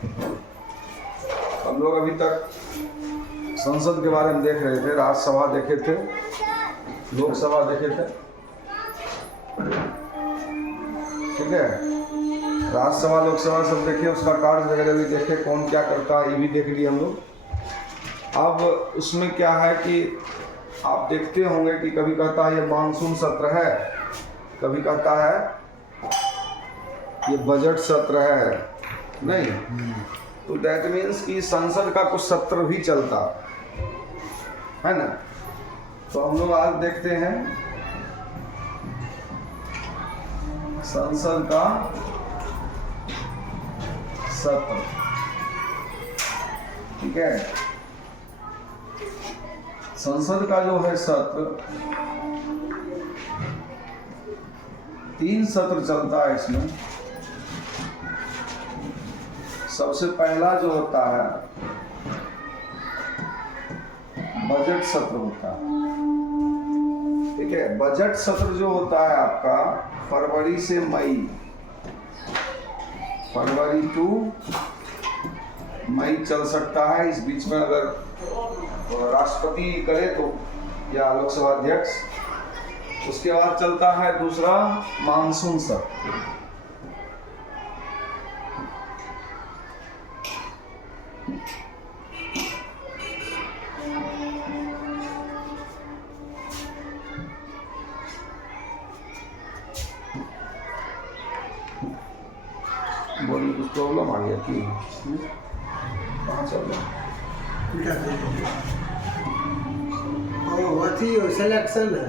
हम लोग अभी तक संसद के बारे में देख रहे थे, राज्यसभा देखे थे, लोकसभा देखे थे, ठीक है। राज्यसभा लोकसभा सब देखे, उसका कार्य वगैरह भी देखे, कौन क्या करता है ये भी देख लिए हम लोग। अब उसमें क्या है कि आप देखते होंगे कि कभी कहता है ये मानसून सत्र है, कभी कहता है ये बजट सत्र है, नहीं। तो दैट मीन्स कि संसद का कुछ सत्र भी चलता है ना। तो हम लोग आज देखते हैं संसद का सत्र, ठीक है। संसद का जो है सत्र 3 सत्र चलता है इसमें। सबसे पहला जो होता है बजट सत्र होता है, ठीक है। बजट सत्र जो होता है आपका फरवरी से मई, फरवरी टू मई चल सकता है। इस बीच में अगर राष्ट्रपति करे तो या लोकसभा अध्यक्ष, उसके बाद चलता है दूसरा मानसून सत्र। बोलिए, कुछ प्रॉब्लम आ गया कि कहाँ चल रहा है? सिलेक्शन है,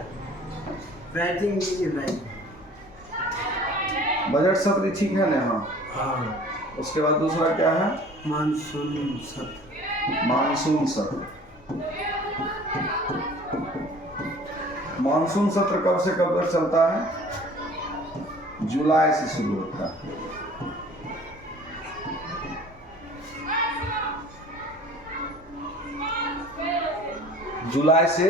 राइटिंग नहीं। बजट सत्र ठीक है ना। हाँ। उसके बाद दूसरा क्या है? मानसून सत्र। मानसून सत्र। मानसून सत्र कब से कब तक चलता है? जुलाई से शुरू होता है। जुलाई से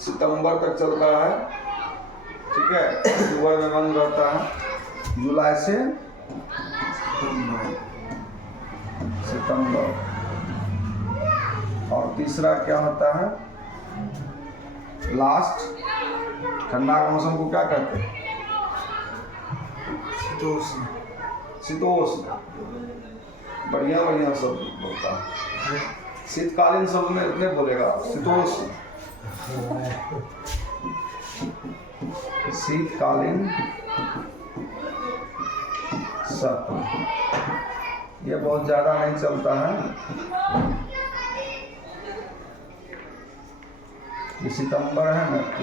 सितंबर तक चलता है, ठीक है। अक्टूबर में बंद रहता है। जुलाई से सितंबर। और तीसरा क्या होता है? लास्ट, ठंडा का मौसम को क्या कहते हैं? शीतोष्ण। शीतोष्ण। बढ़िया बढ़िया शब्द बोलता है। शीतकालीन शब्द में इतने बोलेगा, शीतोष्ण, शीतकालीन सत्र। ये बहुत ज्यादा नहीं चलता है। ये सितंबर है ना, तो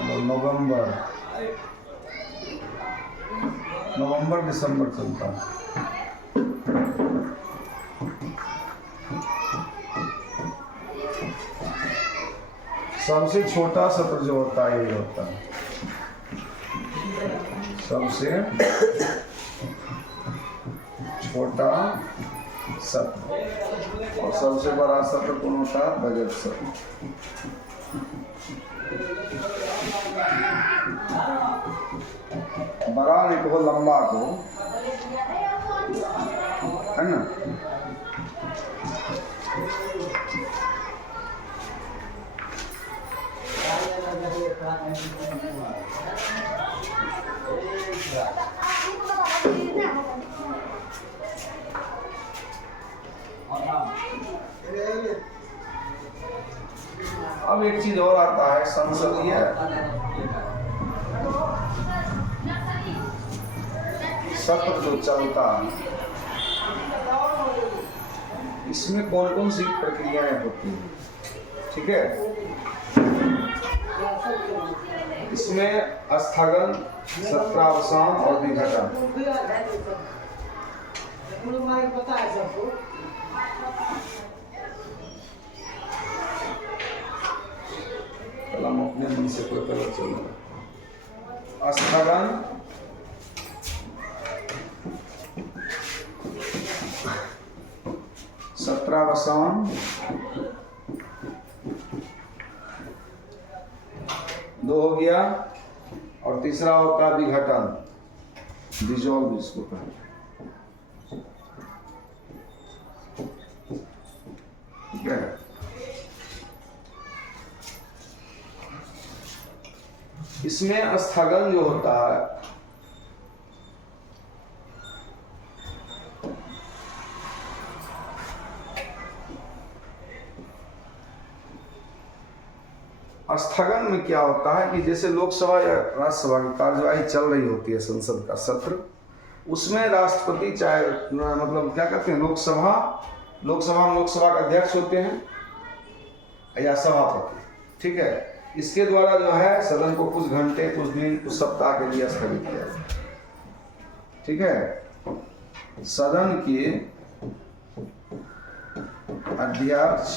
नवंबर दिसंबर चलता है। सबसे छोटा सत्र जो होता है ये होता है सबसे छोटा सत्र। और सबसे बड़ा सत्र कौन होता है? बजट सत्र। बड़ा नहीं कहो, लंबा कहो, है ना। अब एक चीज और आता है, संसदीय सत्र जो चलता है, इसमें कौन कौन सी प्रक्रियाएं होती हैं, ठीक है। इसमें स्थगन, सत्रावसान और विघटन। कलम अपने मन से कोई पता चलेगा। स्थगन, सत्रावसान, दो हो गया, और तीसरा होता है विघटन, डिजॉल्व इसको कहते हैं। इसमें स्थगन जो होता है, स्थगन में क्या होता है कि जैसे लोकसभा या राज्यसभा की कार्यवाही चल रही होती है, संसद का सत्र, उसमें राष्ट्रपति चाहे मतलब क्या कहते हैं, लोकसभा में लोकसभा का अध्यक्ष होते हैं या सभापति, ठीक है। इसके द्वारा जो है सदन को कुछ घंटे, कुछ दिन, कुछ सप्ताह के लिए स्थगित किया जाता है, ठीक है। सदन के अध्यक्ष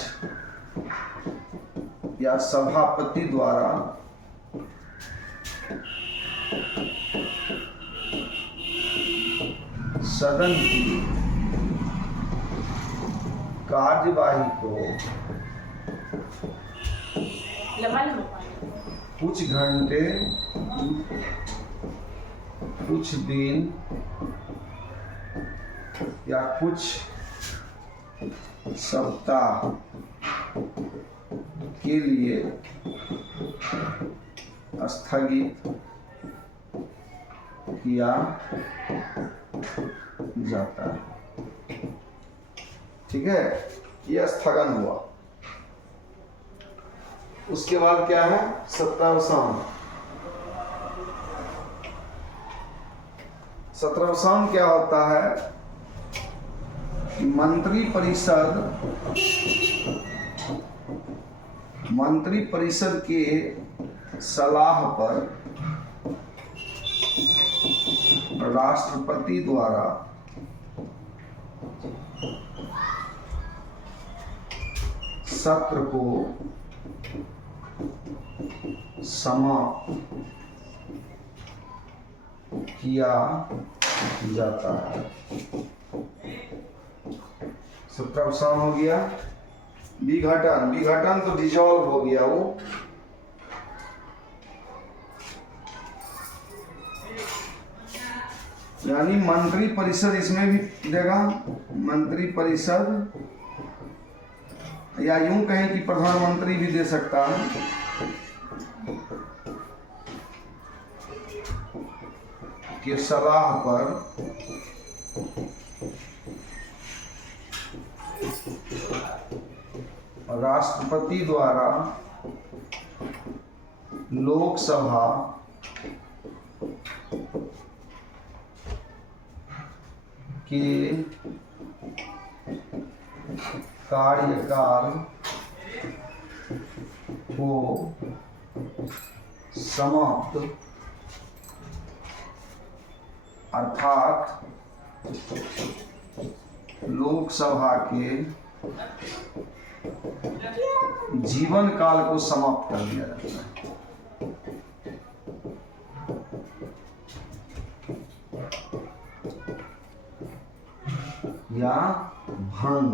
या सभापति द्वारा सदन की कार्यवाही को कुछ घंटे, कुछ दिन या कुछ सप्ताह के लिए स्थगित किया जाता है, ठीक है। यह स्थगन हुआ। उसके बाद क्या है, सत्रावसान। सत्रावसान क्या होता है, मंत्री परिषद के सलाह पर राष्ट्रपति द्वारा सत्र को समाप्त किया जाता है। सत्रावसान हो गया। विघटन तो डिसॉल्व हो गया वो। यानी मंत्री परिषद इसमें भी देगा, मंत्री परिषद, या यूं कहें कि प्रधानमंत्री भी दे सकता है। के सलाह पर राष्ट्रपति द्वारा लोकसभा के कार्यकाल को समाप्त, अर्थात लोकसभा के जीवन काल को समाप्त कर दिया जाता है। या भंग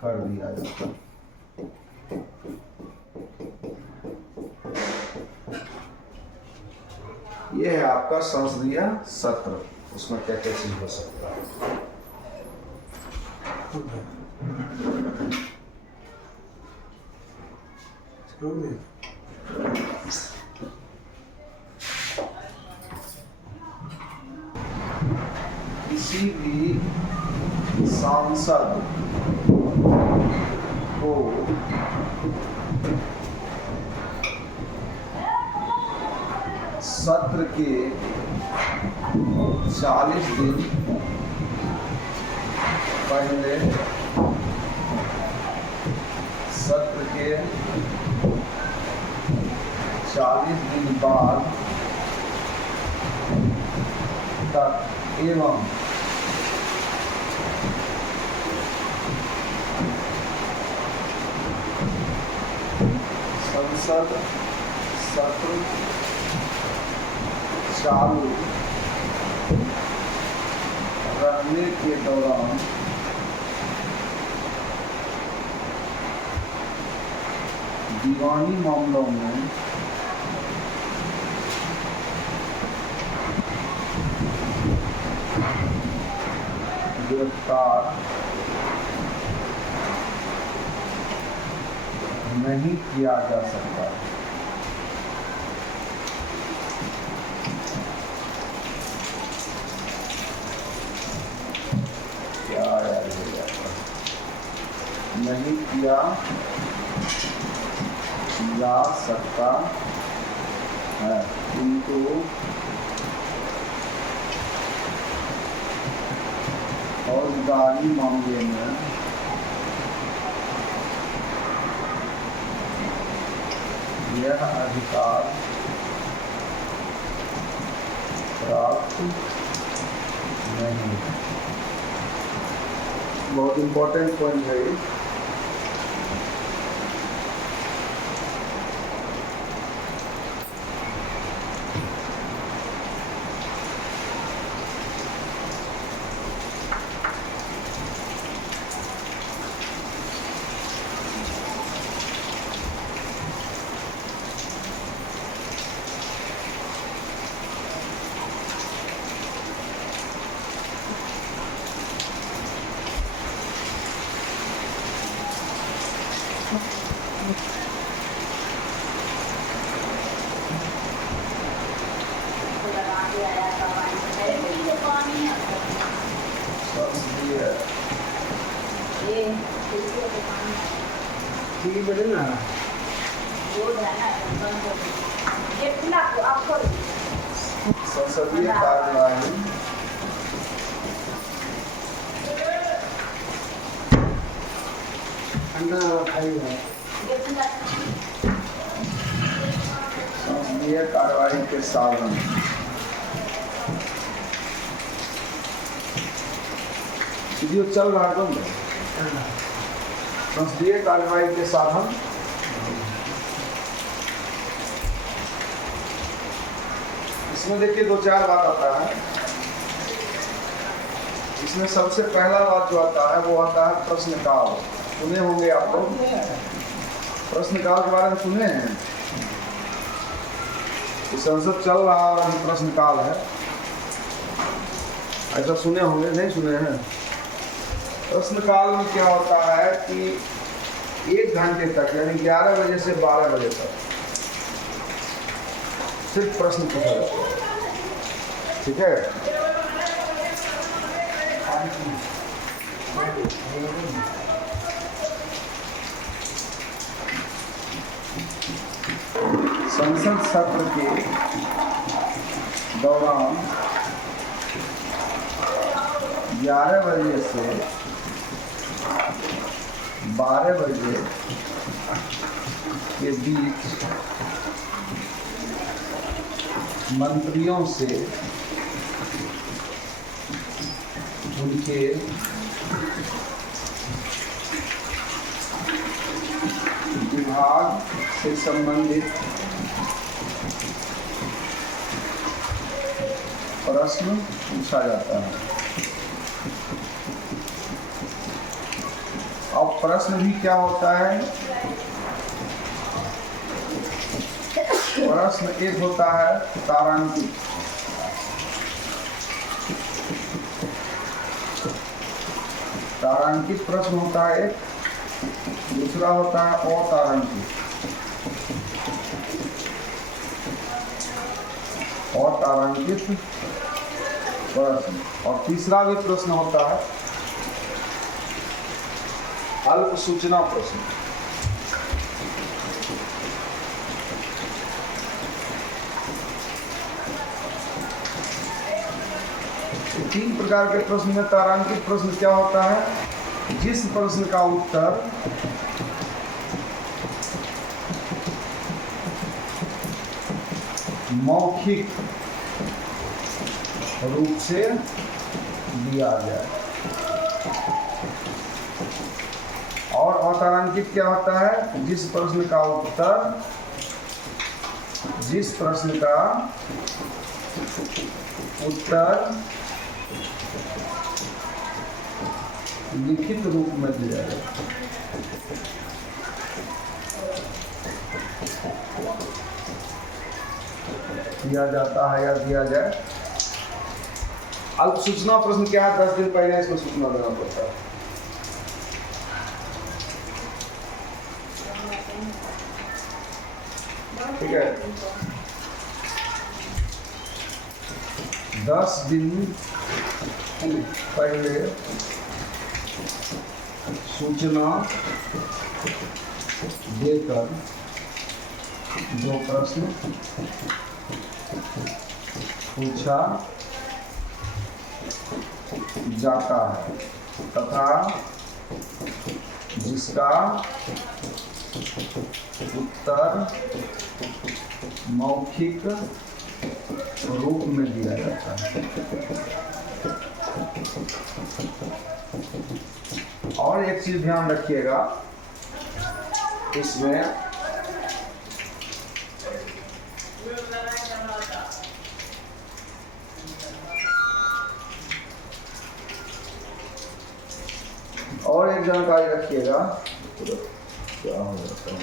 कर दिया जाता है। यह है आपका संसदीय सत्र। उसमें क्या क्या चीज हो सकता है। किसी भी सांसद को सत्र के 40 दिन पहले, सत्र के 40 दिन बाद तक एवं संसद सत्र चालू रहने के दौरान दीवानी मामलों में गिरफ्तार नहीं किया जा सकता। किया जा सकता है, किंतु फौजदारी मामले में यह अधिकार प्राप्त नहीं। बहुत इंपॉर्टेंट पॉइंट है ये। ठीक है ना संसदीय कार्यवाही अंडा खाई है संसदीय कार्यवाही के साधन वीडियो चल रहा है बंद। संसदीय कार्यवाही के साधन इसमें देखिए दो चार बात आता है। इसमें सबसे पहला बात जो आता है वो आता है प्रश्नकाल। सुने होंगे आप लोग प्रश्नकाल के बारे में, सुने हैं? संसद चल रहा और अभी प्रश्नकाल है, ऐसा सुने होंगे, नहीं सुने हैं? प्रश्नकाल में क्या होता है कि 1 घंटे तक यानी 11 बजे से 12 बजे तक सिर्फ प्रश्न पूछा जाता है। ठीक है? संसद सत्र के दौरान 11 बजे से 12 बजे के बीच मंत्रियों से उनके विभाग से संबंधित प्रश्न पूछा जाता है। अब प्रश्न भी क्या होता है? प्रश्न एक होता है तारांकित, तारांकित प्रश्न होता है एक, दूसरा होता है अतारांकित, अतारांकित प्रश्न, और तीसरा भी प्रश्न होता है अल्प सूचना प्रश्न। तीन प्रकार के प्रश्न में तारांकित प्रश्न क्या होता है? जिस प्रश्न का उत्तर मौखिक रूप से दिया जाए। और अतारांकित क्या होता है? जिस प्रश्न का उत्तर लिखित रूप में दिया जाए। दिया जाता है या दिया जाए। अल्प सूचना प्रश्न क्या है? 10 दिन पहले इसमें सूचना देना पड़ता है। ठीक है, 10 दिन पहले सूचना देकर जो प्रश्न पूछा जाता है तथा जिसका उत्तर मौखिक रूप में दिया जाता है। और एक चीज ध्यान रखिएगा इसमें, और एक जानकारी रखिएगा, क्या हो जाता है,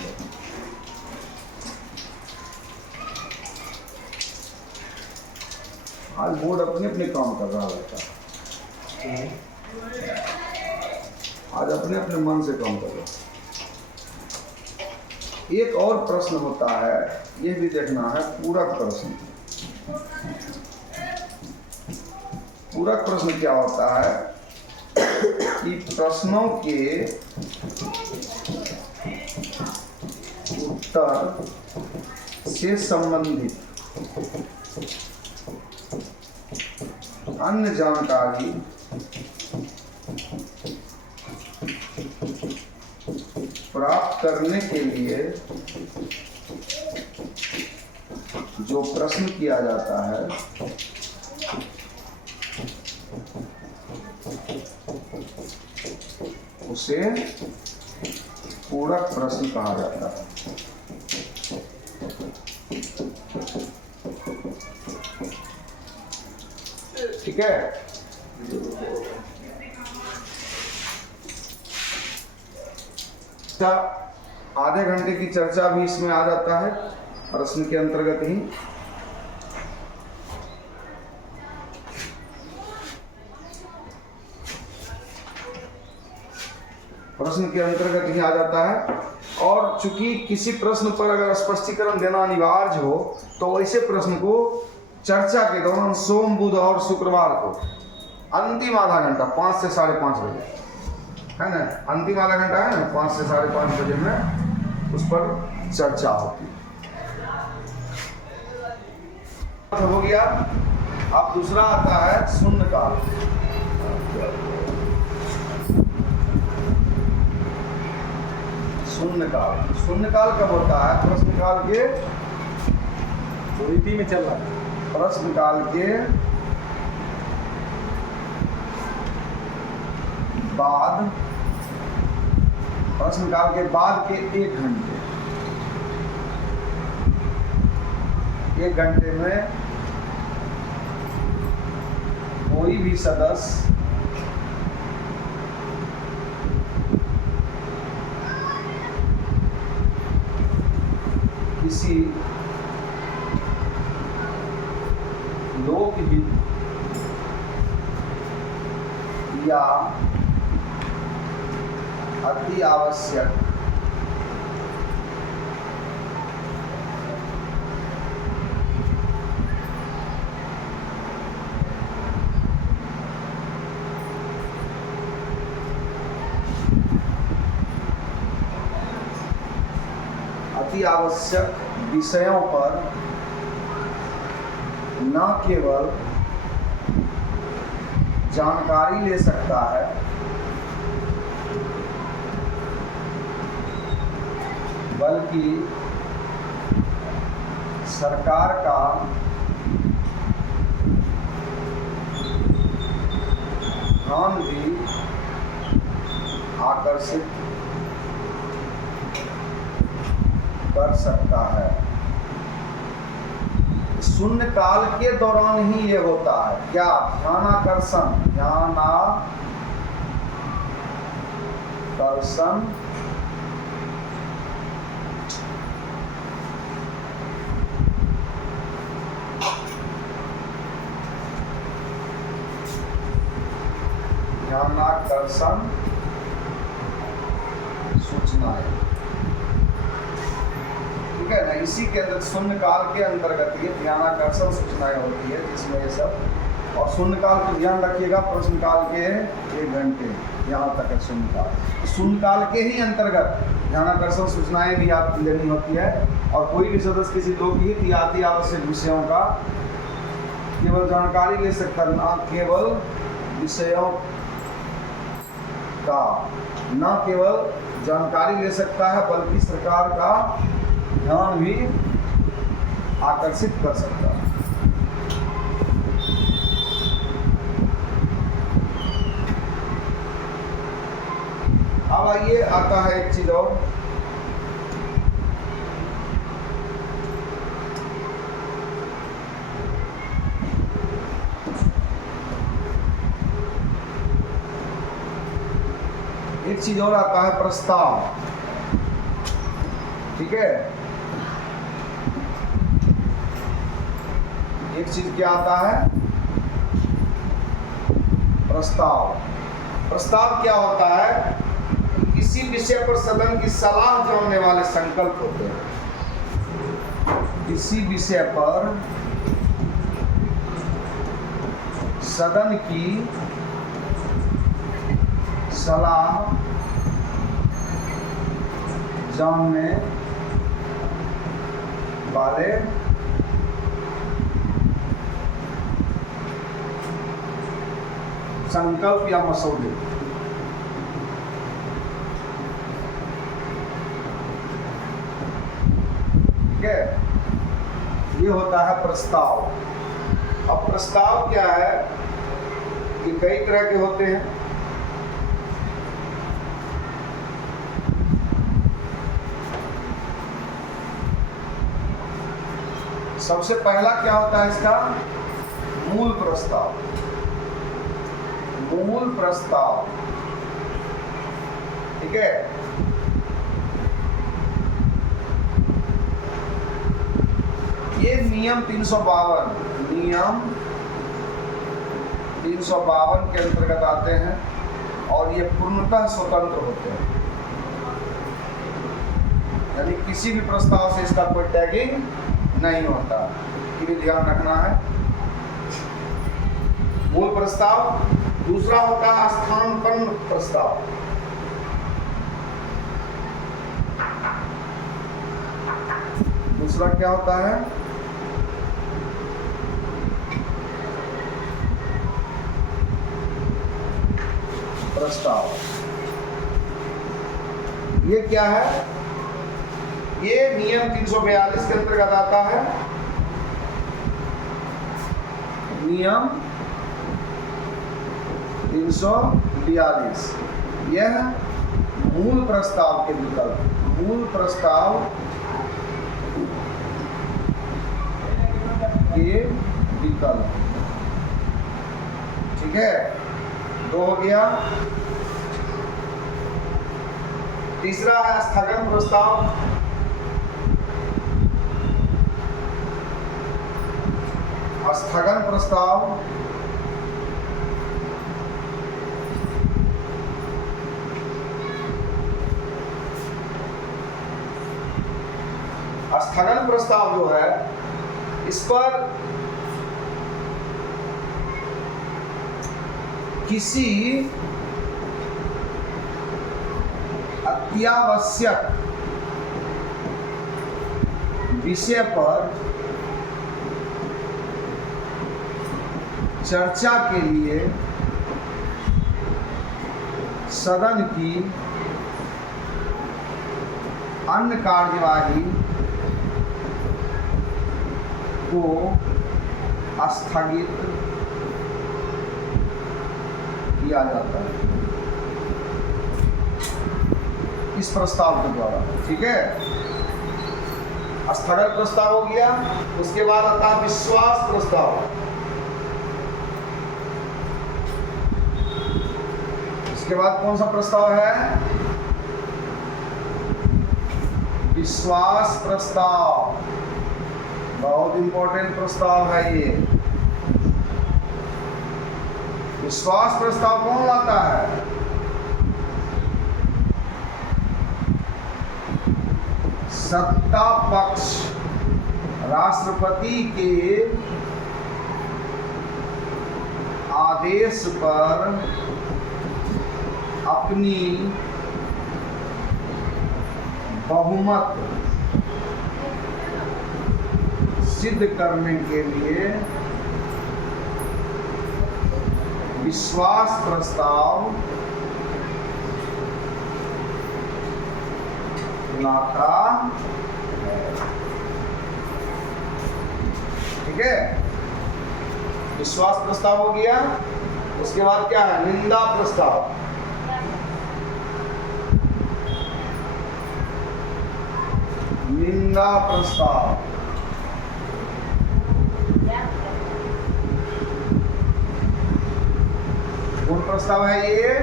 आज बोर्ड अपने अपने काम कर रहा रहता है, आज अपने अपने मन से काम कर रहा है। एक और प्रश्न होता है, ये भी देखना है, पूरक प्रश्न। पूरक प्रश्न क्या होता है कि प्रश्नों के उत्तर से संबंधित अन्य जानकारी प्राप्त करने के लिए जो प्रश्न किया जाता है उसे पूरक प्रश्न कहा जाता है। ठीक है। आधे घंटे की चर्चा भी इसमें आ जाता है प्रश्न के अंतर्गत ही। प्रश्न के अंतर्गत ही आ जाता है। और चूंकि किसी प्रश्न पर अगर स्पष्टीकरण देना अनिवार्य हो तो ऐसे प्रश्न को चर्चा के दौरान सोम, बुध और शुक्रवार को अंतिम आधा घंटा 5 से 5:30 बजे, है ना, अंतिम आधा घंटा है ना, 5 से 5:30 बजे में उस पर चर्चा होती हो गया। अब दूसरा आता है शून्यकाल। शून्यकाल, शून्यकाल कब होता है? प्रश्नकाल के रीति में चल रहा है। प्रश्नकाल के बाद, प्रश्नकाल के बाद के 1 घंटे, 1 घंटे में कोई भी सदस्य किसी लोकहित या अति आवश्यक विषयों पर न केवल जानकारी ले सकता है बल्कि सरकार का ध्यान भी आकर्षित कर सकता है। शून्यकाल के दौरान ही ये होता है। क्या? ध्यानाकर्षण, ध्यानाकर्षण सूचनाएं, ठीक है ना। इसी के अंदर शून्यकाल के अंतर्गत ये ध्यानाकर्षण सूचनाएं होती है जिसमें ये सब और शून्यकाल को ध्यान रखिएगा, प्रश्नकाल के 1 घंटे यहाँ तक है शून्यकाल। शून्यकाल के ही अंतर्गत ध्यानाकर्षण सूचनाएं भी आप लेनी होती है, और कोई भी सदस्य किसी लोकहित या अति आवश्यक विषयों का केवल जानकारी ले सकता, न केवल विषयों का न केवल जानकारी ले सकता है, बल्कि सरकार का ध्यान भी आकर्षित कर सकता है। अब आइए आता है एक चीज और, आता है प्रस्ताव। ठीक है, एक चीज क्या आता है, प्रस्ताव। प्रस्ताव क्या होता है, किसी विषय पर सदन की सलाह जानने वाले संकल्प होते हैं। किसी विषय पर सदन की सलाह जानने वाले संकल्प या मसौदे, ठीक है, ये होता है प्रस्ताव। अब प्रस्ताव क्या है, ये कई तरह के होते हैं। सबसे पहला क्या होता है इसका, मूल प्रस्ताव। मूल प्रस्ताव, ठीक है। ये नियम 352 के अंतर्गत आते हैं, और ये पूर्णतः स्वतंत्र होते हैं, यानी किसी भी प्रस्ताव से इसका कोई टैगिंग नहीं होता, ये भी ध्यान रखना है। मूल प्रस्ताव। दूसरा होता है स्थानापन्न प्रस्ताव। दूसरा क्या होता है, प्रस्ताव। ये क्या है, ये नियम 342 के अंतर्गत आता है। नियम 342, यह मूल प्रस्ताव के विकल्प, मूल प्रस्ताव के विकल्प, ठीक है। 2 हो गया। तीसरा है स्थगन प्रस्ताव। स्थगन प्रस्ताव स्थगन प्रस्ताव जो है, इस पर किसी अत्यावश्यक विषय पर चर्चा के लिए सदन की अन्य कार्यवाही को स्थगित किया जाता है इस प्रस्ताव के द्वारा, ठीक है। स्थगन प्रस्ताव हो गया। उसके बाद आता है विश्वास प्रस्ताव। इसके बाद कौन सा प्रस्ताव है, विश्वास प्रस्ताव। बहुत इंपॉर्टेंट प्रस्ताव है ये। विश्वास प्रस्ताव कौन लाता है, सत्ता पक्ष राष्ट्रपति के आदेश पर अपनी बहुमत सिद्ध करने के लिए विश्वास प्रस्ताव लाता है। ठीक है, विश्वास प्रस्ताव हो गया। उसके बाद क्या है? निंदा प्रस्ताव। निंदा प्रस्ताव, कौन प्रस्ताव है ये?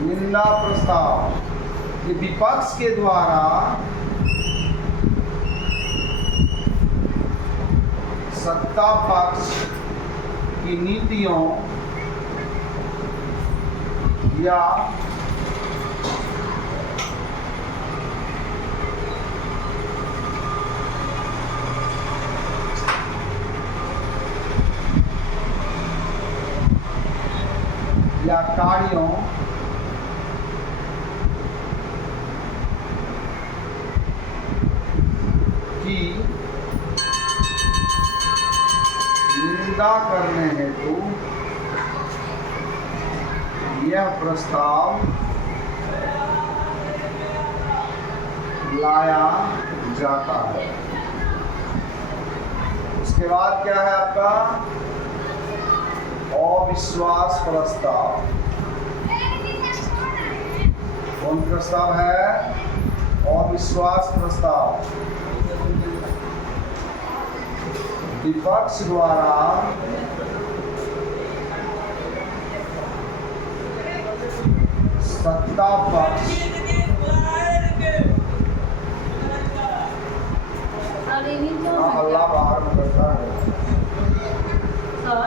निंदा प्रस्ताव। ये विपक्ष के द्वारा सत्ता पक्ष की नीतियों या कार्यों की निंदा करने हेतु यह प्रस्ताव लाया जाता है। उसके बाद क्या है आपका? अविश्वास प्रस्ताव। कौन प्रस्ताव है? अविश्वास प्रस्ताव। विपक्ष द्वारा सत्ता पक्ष अल्लाह बाहर में करता है। सर,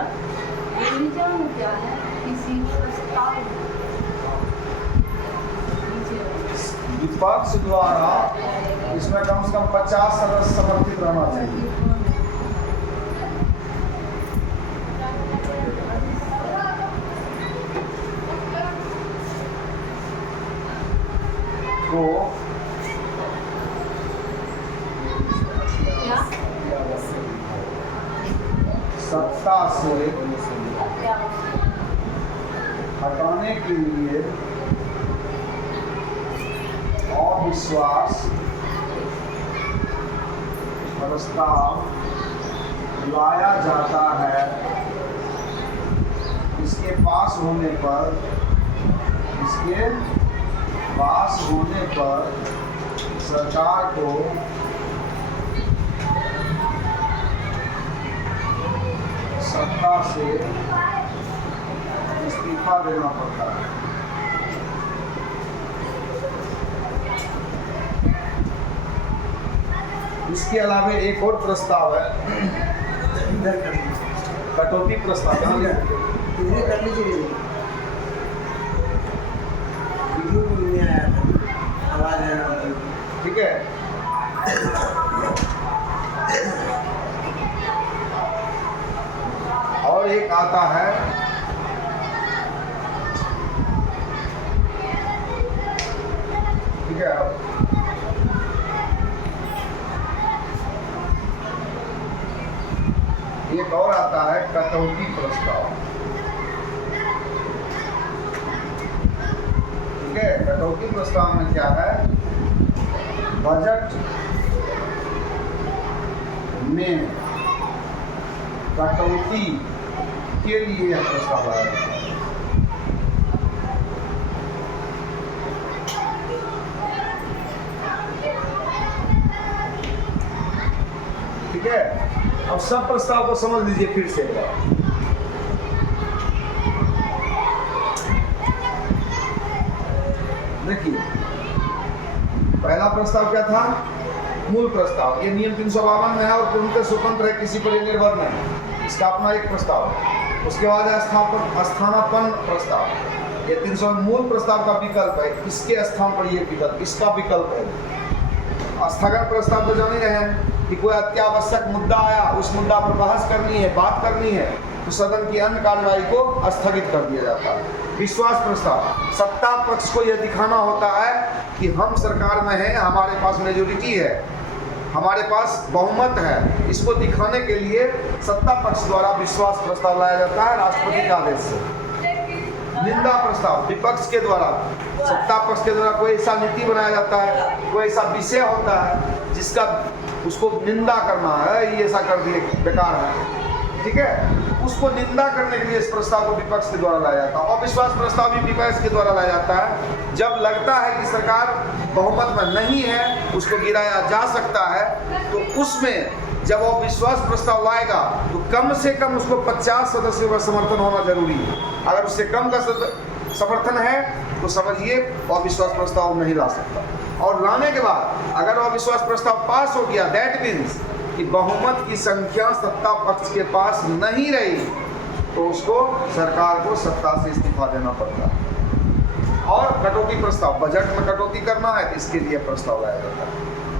क्या है? किसी प्रस्ताव विपक्ष द्वारा इसमें कम से कम 50 सदस्य समर्थित रहना चाहिए। तो क्या? सत्ता से हटाने के लिए अविश्वास प्रस्ताव लाया जाता है। इसके पास होने पर सरकार को सत्ता से इस्तीफा देना पड़ता है। इसके अलावा एक और प्रस्ताव है, इधर कर लीजिए, कटौती प्रस्ताव। कहाँ गया? इधर कर लीजिए। वीडियो में नहीं आया था, आवाज आ रहा था। ठीक है, और एक आता है ठीक है, एक और आता है कटौती प्रस्ताव। ठीक है, कटौती प्रस्ताव में क्या है? बजट में कटौती के लिए यह प्रस्ताव लाया जाता है। ठीक है, अब सब प्रस्ताव को समझ लीजिए फिर से। देखिए, पहला प्रस्ताव क्या था? मूल प्रस्ताव। ये नियम 352 में है और पूर्णतः स्वतंत्र है, किसी पर ये निर्भर नहीं। इसका अपना एक प्रस्ताव है। उसके बाद है स्थानापन्न प्रस्ताव। ये 300 मूल प्रस्ताव का विकल्प है, इसके स्थान पर ये विकल्प, इसका विकल्प है। स्थगन प्रस्ताव तो जान ही रहे हैं कि कोई अत्यावश्यक मुद्दा आया, उस मुद्दा पर बहस करनी है, बात करनी है, तो सदन की अन्य कार्यवाही को स्थगित कर दिया जाता है। विश्वास प्रस्ताव, सत्ता पक्ष को यह दिखाना होता है कि हम सरकार में हैं, हमारे पास मेजोरिटी है, हमारे पास बहुमत है। इसको दिखाने के लिए सत्ता पक्ष द्वारा विश्वास प्रस्ताव लाया जाता है राष्ट्रपति के आदेश से। निंदा प्रस्ताव, विपक्ष के द्वारा, सत्ता पक्ष के द्वारा कोई ऐसा नीति बनाया जाता है, कोई ऐसा विषय होता है जिसका उसको निंदा करना है, ये ऐसा कर दिए बेकार है, ठीक है, उसको निंदा करने के लिए इस प्रस्ताव को विपक्ष के द्वारा लाया जाता है। अविश्वास प्रस्ताव भी विपक्ष के द्वारा लाया जाता है। जब लगता है कि सरकार बहुमत में नहीं है, उसको गिराया जा सकता है, तो उसमें जब वो विश्वास प्रस्ताव लाएगा तो कम से कम उसको 50 सदस्यों का समर्थन होना जरूरी है। अगर उससे कम का समर्थन है तो समझिए अविश्वास प्रस्ताव नहीं ला सकता। और लाने के बाद अगर अविश्वास प्रस्ताव पास हो गया, दैट मीन्स कि बहुमत की संख्या सत्ता पक्ष के पास नहीं रही, तो उसको सरकार को सत्ता से इस्तीफा देना पड़ता है। और कटौती प्रस्ताव, बजट में कटौती करना है तो इसके लिए प्रस्ताव लाया जाता है।